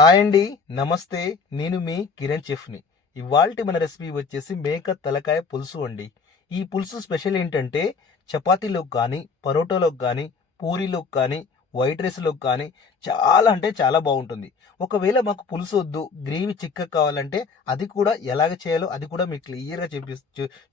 Hi అండి, నమస్తే. నేను మీ కిరణ్ చెఫ్ని. ఇవాల్టి మన రెసిపీ వచ్చేసి మేక తలకాయ పులుసు అండి. ఈ పులుసు స్పెషల్ ఏంటంటే చపాతీలోకి కానీ, పరోటాలోకి కానీ, పూరీలోకి కానీ, వైట్ రైస్లోకి కానీ చాలా అంటే చాలా బాగుంటుంది. ఒకవేళ మాకు పులుసు వద్దు, గ్రేవీ చిక్కగా కావాలంటే అది కూడా ఎలాగ చేయాలో అది కూడా మీకు క్లియర్గా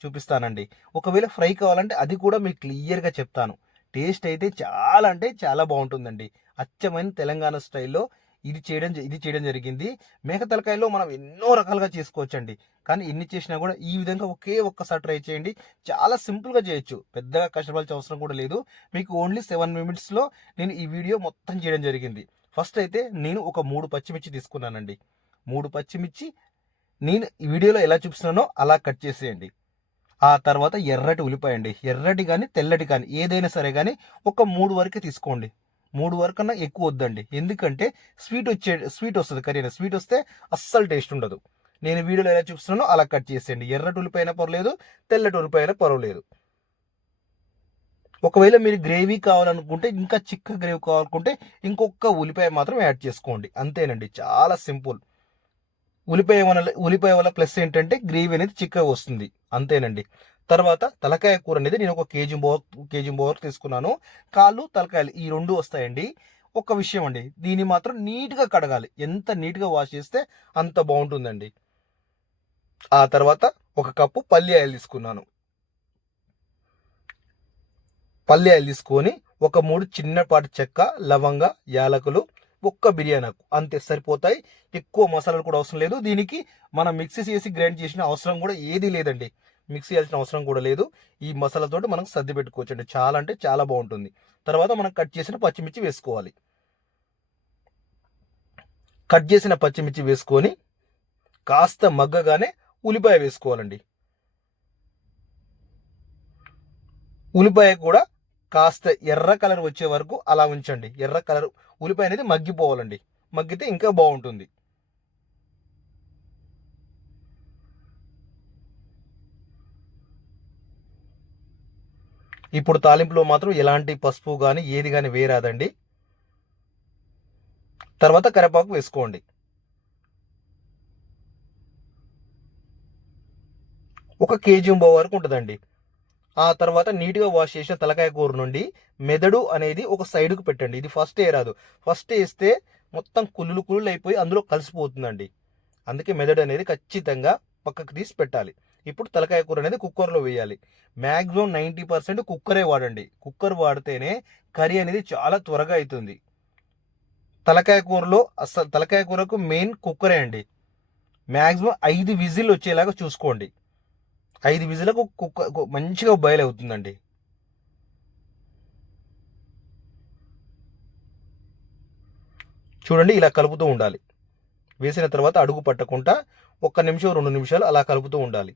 చూపిస్తానండి. ఒకవేళ ఫ్రై కావాలంటే అది కూడా మీకు క్లియర్గా చెప్తాను. టేస్ట్ అయితే చాలా అంటే చాలా బాగుంటుందండి. అచ్చమైన తెలంగాణ స్టైల్లో ఇది చేయడం జరిగింది. మేక తలకాయలో మనం ఎన్నో రకాలుగా చేసుకోవచ్చండి. కానీ ఎన్ని చేసినా కూడా ఈ విధంగా ఒక్కసారి ట్రై చేయండి. చాలా సింపుల్గా చేయొచ్చు. పెద్దగా కష్టపడాల్సిన అవసరం కూడా లేదు. మీకు ఓన్లీ 7 మినిట్స్లో నేను ఈ వీడియో మొత్తం చేయడం జరిగింది. ఫస్ట్ అయితే నేను ఒక 3 పచ్చిమిర్చి తీసుకున్నానండి. 3 పచ్చిమిర్చి నేను ఈ వీడియోలో ఎలా చూపిస్తున్నానో అలా కట్ చేసేయండి. ఆ తర్వాత ఎర్రటి ఉల్లిపాయ అండి. ఎర్రటి కానీ తెల్లటి కానీ ఏదైనా సరే కానీ ఒక 3 వరకే తీసుకోండి. 3 వరకు కన్నా ఎక్కువ వద్దండి. ఎందుకంటే స్వీట్ వస్తుంది. కర్రీ స్వీట్ వస్తే అస్సలు టేస్ట్ ఉండదు. నేను వీడియోలో ఎలా చూపిస్తున్నానో అలా కట్ చేసేయండి. ఎర్రటి ఉల్లిపాయ అయినా పర్వాలేదు, తెల్లటి ఉల్లిపాయ అయినా పర్వాలేదు. ఒకవేళ మీరు గ్రేవీ కావాలనుకుంటే, ఇంకా చిక్క గ్రేవీ కావాలనుకుంటే ఇంకొక ఉల్లిపాయ మాత్రం యాడ్ చేసుకోండి. అంతేనండి, చాలా సింపుల్. ఉల్లిపాయ వల్ల ప్లస్ ఏంటంటే గ్రేవీ అనేది చిక్కగా వస్తుంది. అంతేనండి. తర్వాత తలకాయ కూర అనేది నేను ఒక కేజీ బోర్ తీసుకున్నాను. కాళ్ళు తలకాయలు ఈ 2 వస్తాయండి. ఒక విషయం అండి, దీన్ని మాత్రం నీట్గా కడగాలి. ఎంత నీట్గా వాష్ చేస్తే అంత బాగుంటుందండి. ఆ తర్వాత ఒక కప్పు పల్లి ఆయిల్ తీసుకున్నాను. పల్లి ఆయిల్ తీసుకొని ఒక 3 చిన్నపాటి చెక్క, లవంగ, యాలకులు, ఒక్క బిర్యానీ ఆకు అంతే సరిపోతాయి. ఎక్కువ మసాలాలు కూడా అవసరం లేదు. దీనికి మనం మిక్సీ చేసి గ్రైండ్ చేసిన అవసరం కూడా ఏది లేదండి. మిక్సీ చేయాల్సిన అవసరం కూడా లేదు. ఈ మసాలాతోటి మనం సర్ది పెట్టుకోవచ్చు అండి. చాలా అంటే చాలా బాగుంటుంది. తర్వాత మనం కట్ చేసిన పచ్చిమిర్చి వేసుకోవాలి. కట్ చేసిన పచ్చిమిర్చి వేసుకొని కాస్త మగ్గగానే ఉల్లిపాయ వేసుకోవాలండి. ఉల్లిపాయ కూడా కాస్త ఎర్ర కలర్ వచ్చే వరకు అలా ఉంచండి. ఎర్ర కలర్ ఉల్లిపాయ అనేది మగ్గిపోవాలండి. మగ్గితే ఇంకా బాగుంటుంది. ఇప్పుడు తాలింపులో మాత్రం ఎలాంటి పసుపు కానీ ఏది కానీ వేయరాదండి. తర్వాత కరివేపాకు వేసుకోండి. ఒక కేజీ వరకు ఉంటుందండి. ఆ తర్వాత నీట్గా వాష్ చేసిన తలకాయ కూర నుండి మెదడు అనేది ఒక సైడ్కు పెట్టండి. ఇది ఫస్ట్ వేయరాదు. ఫస్ట్ వేస్తే మొత్తం కుళ్ళులు అయిపోయి అందులో కలిసిపోతుందండి. అందుకే మెదడు అనేది ఖచ్చితంగా పక్కకు తీసి పెట్టాలి. ఇప్పుడు తలకాయ కూర అనేది కుక్కర్లో వేయాలి. మ్యాక్సిమం 90% కుక్కరే వాడండి. కుక్కర్ వాడితేనే కర్రీ అనేది చాలా త్వరగా అవుతుంది. తలకాయ కూరకు మెయిన్ కుక్కరే అండి. మ్యాక్సిమం 5 విజిల్ వచ్చేలాగా చూసుకోండి. 5 విజిలకు మంచిగా బాయిల్ అవుతుందండి. చూడండి, ఇలా కలుపుతూ ఉండాలి. వేసిన తర్వాత అడుగు పట్టకుండా 1 నిమిషం 2 నిమిషాలు అలా కలుపుతూ ఉండాలి.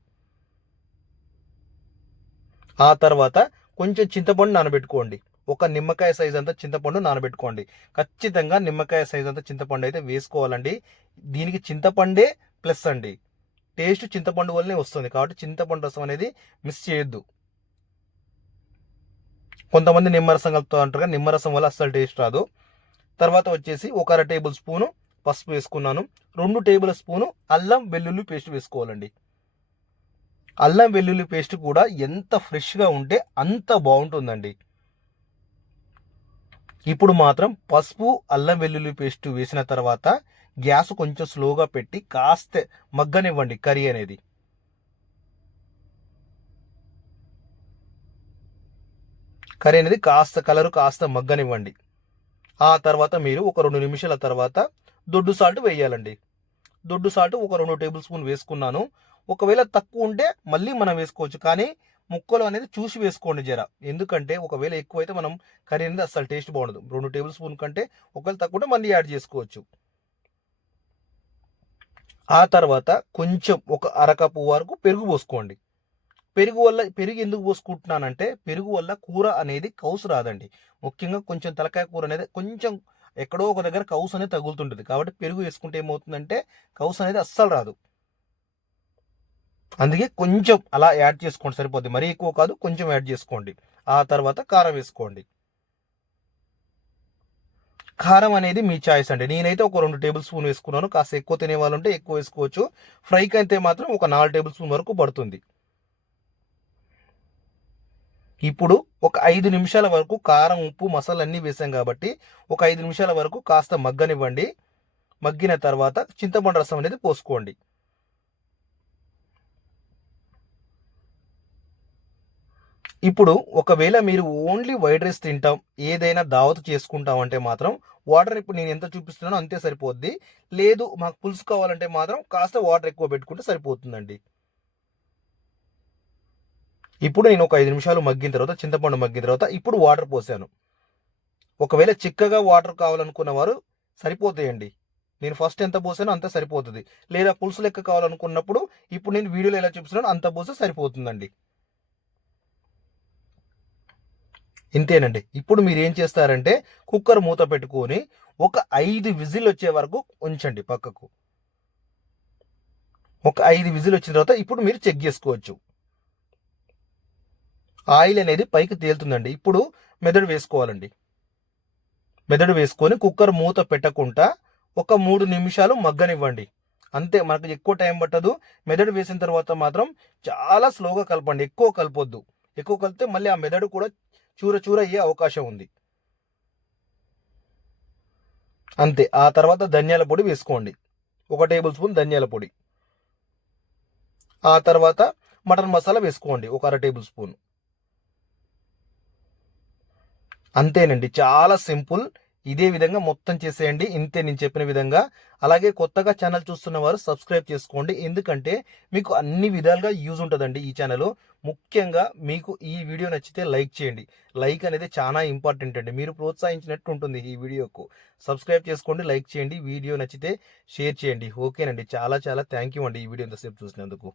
ఆ తర్వాత కొంచెం చింతపండు నానబెట్టుకోండి. ఒక నిమ్మకాయ సైజ్ అంతా చింతపండు నానబెట్టుకోండి. ఖచ్చితంగా నిమ్మకాయ సైజ్ అంతా చింతపండు అయితే వేసుకోవాలండి. దీనికి చింతపండే ప్లస్ అండి. టేస్ట్ చింతపండు వల్లనే వస్తుంది. కాబట్టి చింతపండు రసం అనేది మిస్ చేయొద్దు. కొంతమంది నిమ్మరసం కలుపుతూ అంటారు కానీ నిమ్మరసం వల్ల అస్సలు టేస్ట్ రాదు. తర్వాత వచ్చేసి ఒక 1/2 టేబుల్ స్పూను పసుపు వేసుకున్నాను. 2 టేబుల్ స్పూను అల్లం వెల్లుల్లి పేస్ట్ వేసుకోవాలండి. అల్లం వెల్లుల్లి పేస్ట్ కూడా ఎంత ఫ్రెష్గా ఉంటే అంత బాగుంటుందండి. ఇప్పుడు మాత్రం పసుపు అల్లం వెల్లుల్లి పేస్ట్ వేసిన తర్వాత గ్యాస్ కొంచెం స్లోగా పెట్టి కాస్త మగ్గనివ్వండి. కర్రీ అనేది కాస్త మగ్గనివ్వండి. ఆ తర్వాత మీరు ఒక 2 నిమిషాల తర్వాత దొడ్డు సాల్ట్ వేయాలండి. దొడ్డు సాల్ట్ ఒక 2 టేబుల్ స్పూన్ వేసుకున్నాను. ఒకవేళ తక్కువ ఉంటే మళ్ళీ మనం వేసుకోవచ్చు. కానీ ముక్కలు అనేది చూసి వేసుకోండి జర. ఎందుకంటే ఒకవేళ ఎక్కువైతే మనం కర్రీ అనేది అస్సలు టేస్ట్ బాగుండదు. 2 టేబుల్ స్పూన్ కంటే ఒకవేళ తక్కువ ఉంటే మళ్ళీ యాడ్ చేసుకోవచ్చు. ఆ తర్వాత కొంచెం ఒక అరకప్పు వరకు పెరుగు పోసుకోండి. పెరుగు ఎందుకు పోసుకుంటున్నానంటే పెరుగు వల్ల కూర అనేది కౌసు రాదండి. ముఖ్యంగా కొంచెం తలకాయ కూర అనేది కొంచెం ఎక్కడో ఒక దగ్గర కౌసు అనేది తగులుతుంటుంది. కాబట్టి పెరుగు వేసుకుంటే ఏమవుతుందంటే కౌసు అనేది అస్సలు రాదు. అందుకే కొంచెం అలా యాడ్ చేసుకోండి, సరిపోద్ది. మరీ ఎక్కువ కాదు, కొంచెం యాడ్ చేసుకోండి. ఆ తర్వాత కారం వేసుకోండి. కారం అనేది మీ చాయిస్ అండి. నేనైతే ఒక 2 టేబుల్ స్పూన్ వేసుకున్నాను. కాస్త ఎక్కువ తినే వాళ్ళు ఉంటే ఎక్కువ వేసుకోవచ్చు. ఫ్రైకి అయితే మాత్రం ఒక 4 టేబుల్ స్పూన్ వరకు పడుతుంది. ఇప్పుడు ఒక 5 నిమిషాల వరకు కారం, ఉప్పు, మసాలా అన్నీ వేసాం కాబట్టి ఒక 5 నిమిషాల వరకు కాస్త మగ్గనివ్వండి. మగ్గిన తర్వాత చింతపండు రసం అనేది పోసుకోండి. ఇప్పుడు ఒకవేళ మీరు ఓన్లీ వైట్ రైస్ తింటాం, ఏదైనా దావత్ చేసుకుంటాం అంటే మాత్రం వాటర్ ఇప్పుడు నేను ఎంత చూపిస్తున్నానో అంతే సరిపోద్ది. లేదు మాకు పులుసు కావాలంటే మాత్రం కాస్త వాటర్ ఎక్కువ పెట్టుకుంటే సరిపోతుందండి. ఇప్పుడు నేను ఒక 5 నిమిషాలు మగ్గిన తర్వాత చింతపండు మగ్గిన తర్వాత ఇప్పుడు వాటర్ పోసాను. ఒకవేళ చిక్కగా వాటర్ కావాలనుకున్న వారు సరిపోతాయండి. నేను ఫస్ట్ ఎంత పోసానో అంత సరిపోతుంది. లేదా పులుసు లెక్క కావాలనుకున్నప్పుడు ఇప్పుడు నేను వీడియోలో ఎలా చూపిస్తున్నానో అంత పోస్తే సరిపోతుందండి. ఇంతేనండి. ఇప్పుడు మీరు ఏం చేస్తారంటే కుక్కర్ మూత పెట్టుకొని ఒక 5 విజిల్ వచ్చే వరకు ఉంచండి పక్కకు. ఒక 5 విజిల్ వచ్చిన తర్వాత ఇప్పుడు మీరు చెక్ చేసుకోవచ్చు. ఆయిల్ అనేది పైకి తేలుతుందండి. ఇప్పుడు మెదడు వేసుకోవాలండి. మెదడు వేసుకొని కుక్కర్ మూత పెట్టకుండా ఒక 3 నిమిషాలు మగ్గనివ్వండి. అంతే, మనకు ఎక్కువ టైం పట్టదు. మెదడు వేసిన తర్వాత మాత్రం చాలా స్లోగా కలపండి, ఎక్కువ కలపొద్దు. ఎక్కువ కలిపితే మళ్ళీ ఆ మెదడు కూడా చూర చూర అయ్యే అవకాశం ఉంది. అంతే. ఆ తర్వాత ధనియాల పొడి వేసుకోండి, 1 టేబుల్ స్పూన్ ధనియాల పొడి. ఆ తర్వాత మటన్ మసాలా వేసుకోండి, 1 అర టేబుల్ స్పూన్. అంతేనండి, చాలా సింపుల్. ఇదే విధంగా మొత్తం చేసేయండి. ఇంతే నేను చెప్పిన విధంగా. అలాగే కొత్తగా ఛానల్ చూస్తున్న వారు సబ్స్క్రైబ్ చేసుకోండి, ఎందుకంటే మీకు అన్ని విధాలుగా యూజ్ ఉంటుందండి ఈ ఛానల్. ముఖ్యంగా మీకు ఈ వీడియో నచ్చితే లైక్ చేయండి. లైక్ అనేది చాలా ఇంపార్టెంట్ అండి, మీరు ప్రోత్సహించినట్టు ఉంటుంది ఈ వీడియోకు. సబ్స్క్రైబ్ చేసుకోండి, లైక్ చేయండి, వీడియో నచ్చితే షేర్ చేయండి. ఓకేనండి, చాలా చాలా థ్యాంక్ యూ అండి ఈ వీడియో ఇంతసేపు చూసినందుకు.